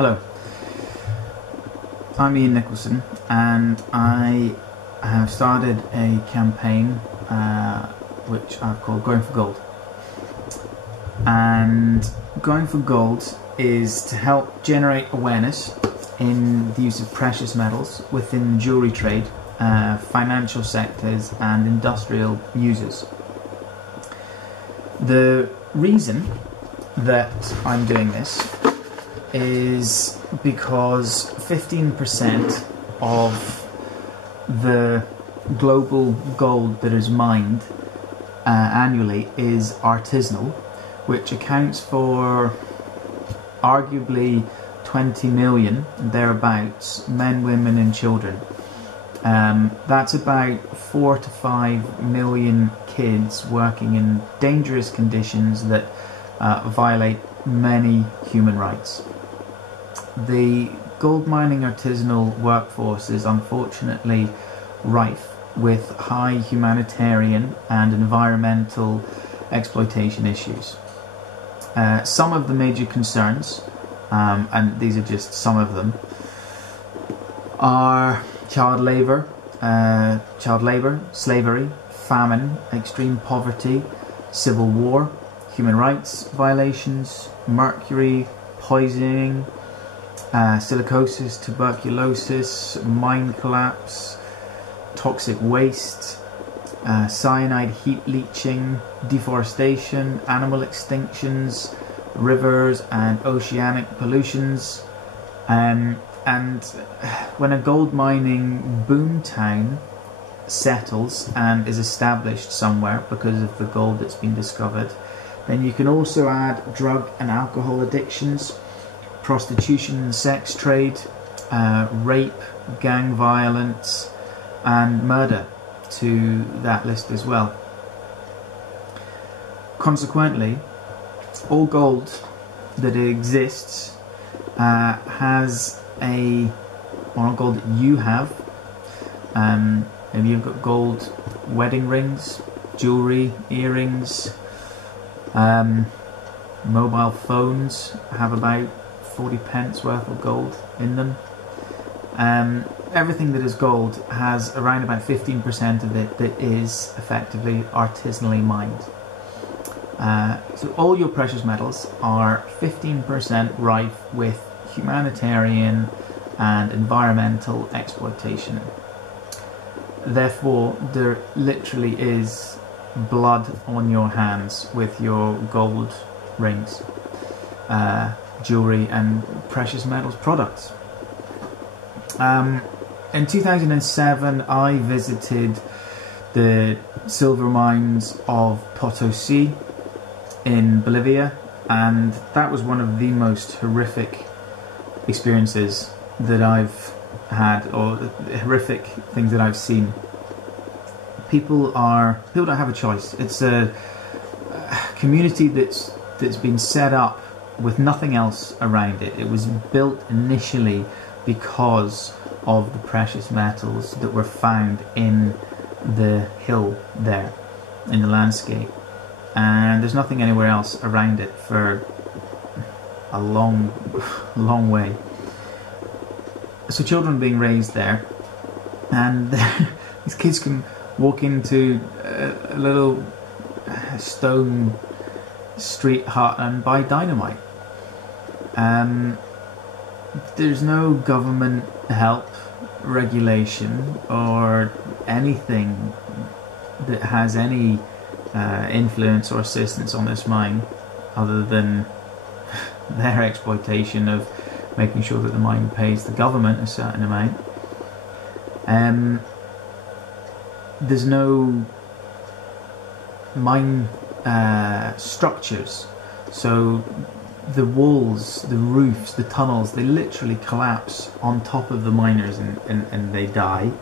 Hello, I'm Ian Nicholson and I have started a campaign which I've called Going for Gold. And Going for Gold is to help generate awareness in the use of precious metals within the jewellery trade, financial sectors and industrial users. The reason that I'm doing this is because 15% of the global gold that is mined annually is artisanal, which accounts for arguably 20 million, thereabouts, men, women and children. That's about 4 to 5 million kids working in dangerous conditions that violate many human rights. The gold mining artisanal workforce is unfortunately rife with high humanitarian and environmental exploitation issues. Some of the major concerns, and these are just some of them, are child labour, slavery, famine, extreme poverty, civil war, human rights violations, mercury, poisoning, silicosis, tuberculosis, mine collapse, toxic waste, cyanide heat leaching, deforestation, animal extinctions, rivers and oceanic pollutions. And when a gold mining boom town settles and is established somewhere because of the gold that's been discovered, then you can also add drug and alcohol addictions, prostitution and sex trade, rape, gang violence and murder to that list as well. Consequently, all gold that exists has all gold that you have, maybe you've got gold wedding rings, jewellery, earrings, mobile phones have about 40 pence worth of gold in them. Everything that is gold has around about 15% of it that is effectively artisanally mined. So all your precious metals are 15% rife with humanitarian and environmental exploitation. Therefore, there literally is blood on your hands with your gold rings, jewellery and precious metals products. In 2007 I visited the silver mines of Potosi in Bolivia, and that was one of the most horrific experiences that I've had, or horrific things that I've seen. People don't have a choice. It's a community that's been set up with nothing else around it. It was built initially because of the precious metals that were found in the hill there, in the landscape, and there's nothing anywhere else around it for a long way. So children are being raised there, and these kids can walk into a little stone street hut and buy dynamite. There's no government help, regulation or anything that has any influence or assistance on this mine other than their exploitation of making sure that the mine pays the government a certain amount. There's no mine structures, so the walls, the roofs, the tunnels, they literally collapse on top of the miners and they die.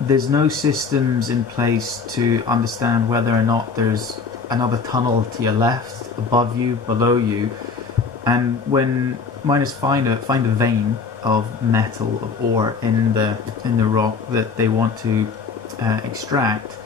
There's no systems in place to understand whether or not there's another tunnel to your left, above you, below you. And when miners find a vein of metal, of ore in the rock that they want to extract,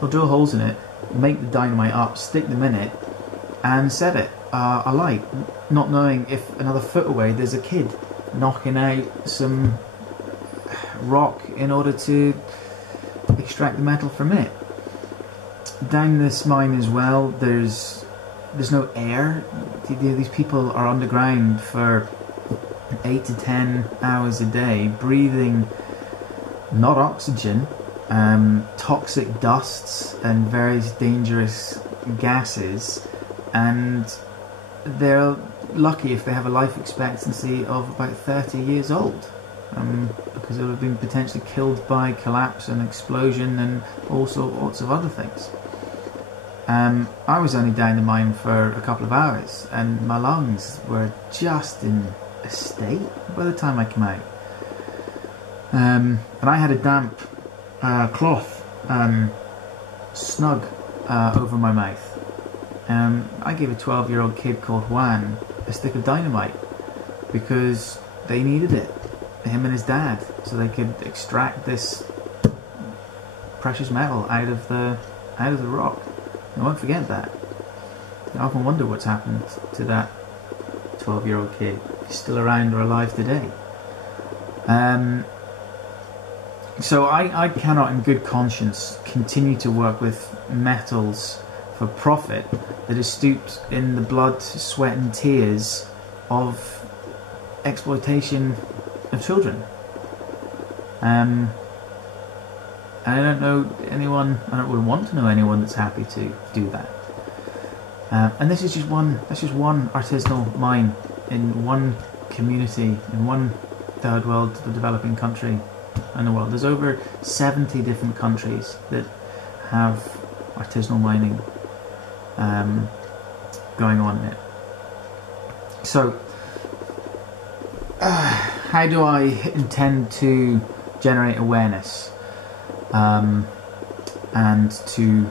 they'll drill holes in it, make the dynamite up, stick them in it, and set it are like, not knowing if another foot away there's a kid knocking out some rock in order to extract the metal from it. Down this mine as well, there's no air. These people are underground for 8 to 10 hours a day, breathing not oxygen, toxic dusts and various dangerous gases, and they're lucky if they have a life expectancy of about 30 years old, because they'll have been potentially killed by collapse and explosion and all sorts of other things. I was only down the mine for a couple of hours, and my lungs were just in a state by the time I came out. And I had a damp cloth snug over my mouth. I gave a 12-year-old kid called Juan a stick of dynamite because they needed it, him and his dad, so they could extract this precious metal out of the rock. I won't forget that. I often wonder what's happened to that 12-year-old kid. He's still around or alive today. So I cannot in good conscience continue to work with metals for profit that is steeped in the blood, sweat and tears of exploitation of children. And I don't know anyone, I don't really want to know anyone that's happy to do that. And this is just one artisanal mine in one community, in one third world, the developing country in the world. There's over 70 different countries that have artisanal mining going on in it. So, how do I intend to generate awareness and to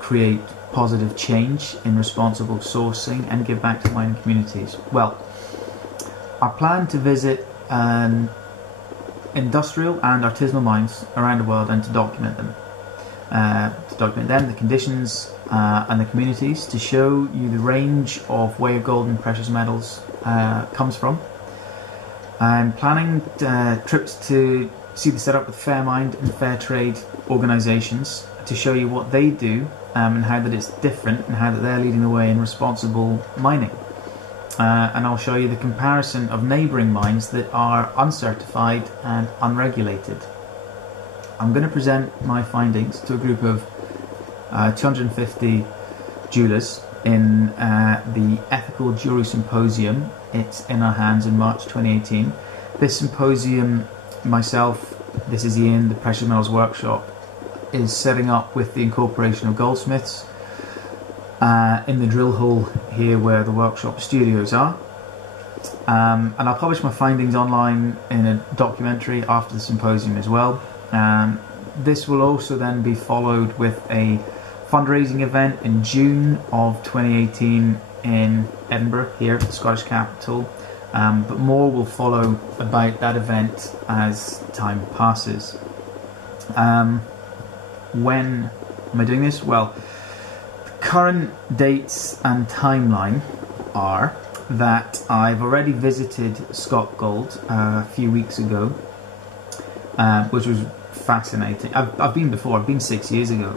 create positive change in responsible sourcing and give back to mining communities? Well, I plan to visit industrial and artisanal mines around the world and to document them. The conditions and the communities, to show you the range of where gold and precious metals comes from. I'm planning trips to see the setup with Fairmind and Fairtrade organisations to show you what they do and how that it's different and how that they're leading the way in responsible mining. And I'll show you the comparison of neighbouring mines that are uncertified and unregulated. I'm going to present my findings to a group of 250 jewellers in the Ethical Jewellery Symposium. It's in our hands in March 2018. This symposium, myself, this is Ian, the Precious Metals Workshop, is setting up with the incorporation of goldsmiths in the drill hall here where the workshop studios are. And I'll publish my findings online in a documentary after the symposium as well. This will also then be followed with a fundraising event in June of 2018 in Edinburgh, here at the Scottish capital. But more will follow about that event as time passes. When am I doing this? Well, the current dates and timeline are that I've already visited Scott Gold a few weeks ago, which was fascinating. I've been before, I've been 6 years ago,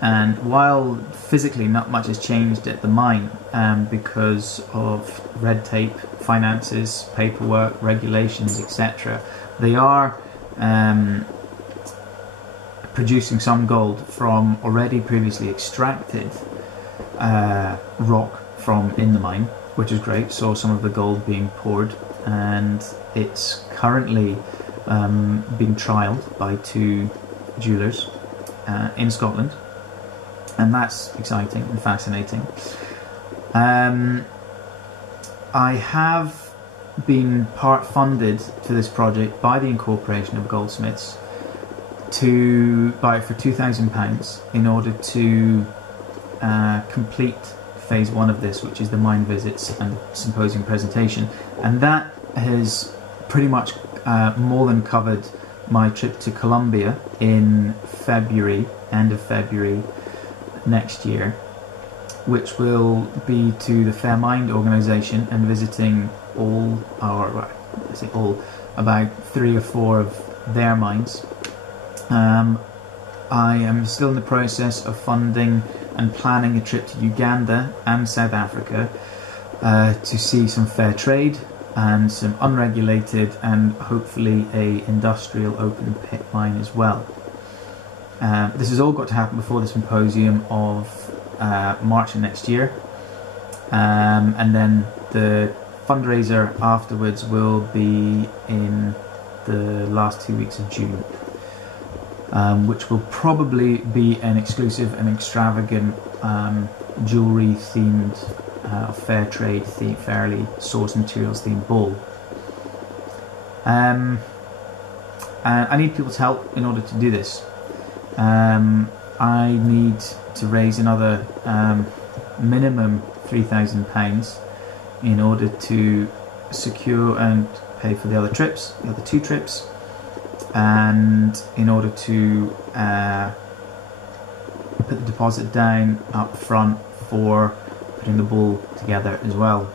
and while physically not much has changed at the mine because of red tape, finances, paperwork, regulations, etc., they are producing some gold from already previously extracted rock from in the mine, which is great. Saw some of the gold being poured, and it's currently being trialled by 2 jewellers in Scotland, and that's exciting and fascinating. I have been part funded for this project by the incorporation of goldsmiths to buy it for £2,000 in order to complete phase 1 of this, which is the mine visits and symposium presentation, and that has pretty much more than covered my trip to Colombia in February, end of February next year. which will be to the Fairmind organisation and visiting all, or I say all, about 3 or 4 of their mines. I am still in the process of funding and planning a trip to Uganda and South Africa to see some fair trade and some unregulated and hopefully a industrial open pit mine as well. This has all got to happen before the symposium of March of next year, and then the fundraiser afterwards will be in the last 2 weeks of June, which will probably be an exclusive and extravagant jewellery themed, fair trade themed, fairly sourced materials themed ball. And I need people's help in order to do this. I need to raise another minimum £3,000 in order to secure and pay for the other trips, the other 2 trips, and in order to put the deposit down up front for putting the ball together as well.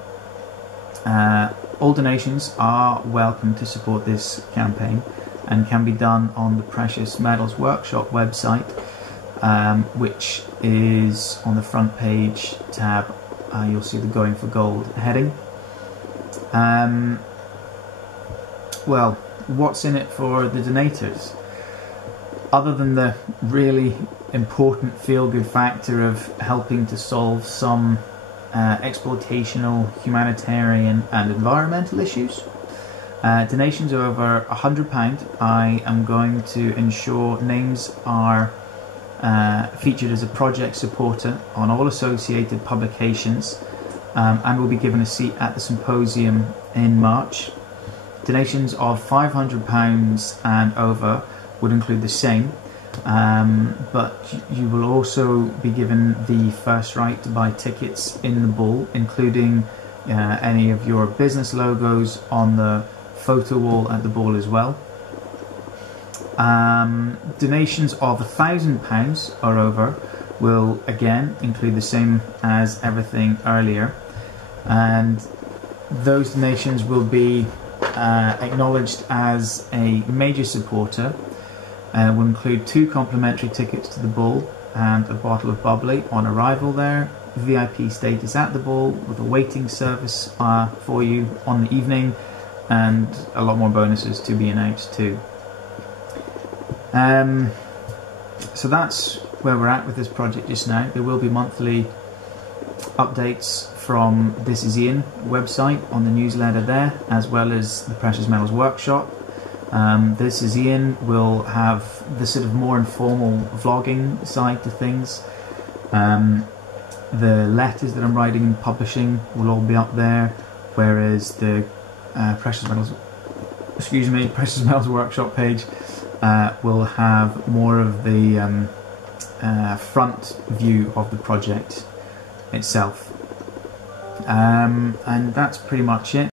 All donations are welcome to support this campaign and can be done on the Precious Metals Workshop website, which is on the front page tab. You'll see the Going for Gold heading. Well, what's in it for the donators? Other than the really important feel-good factor of helping to solve some exploitational, humanitarian and environmental issues, donations are over £100. I am going to ensure names are featured as a project supporter on all associated publications, and will be given a seat at the symposium in March. Donations of £500 and over would include the same, but you will also be given the first right to buy tickets in the ball, including any of your business logos on the photo wall at the ball as well. Donations of £1,000 or over will again include the same as everything earlier, and those donations will be acknowledged as a major supporter. Will include 2 complimentary tickets to the ball and a bottle of bubbly on arrival there, VIP status at the ball with a waiting service for you on the evening, and a lot more bonuses to be announced too. So that's where we're at with this project just now. There will be monthly updates from This Is Ian website on the newsletter there, as well as the Precious Metals Workshop. This Is Ian will have the sort of more informal vlogging side to things. The letters that I'm writing and publishing will all be up there, whereas the Precious Metals Workshop page will have more of the front view of the project itself. And that's pretty much it.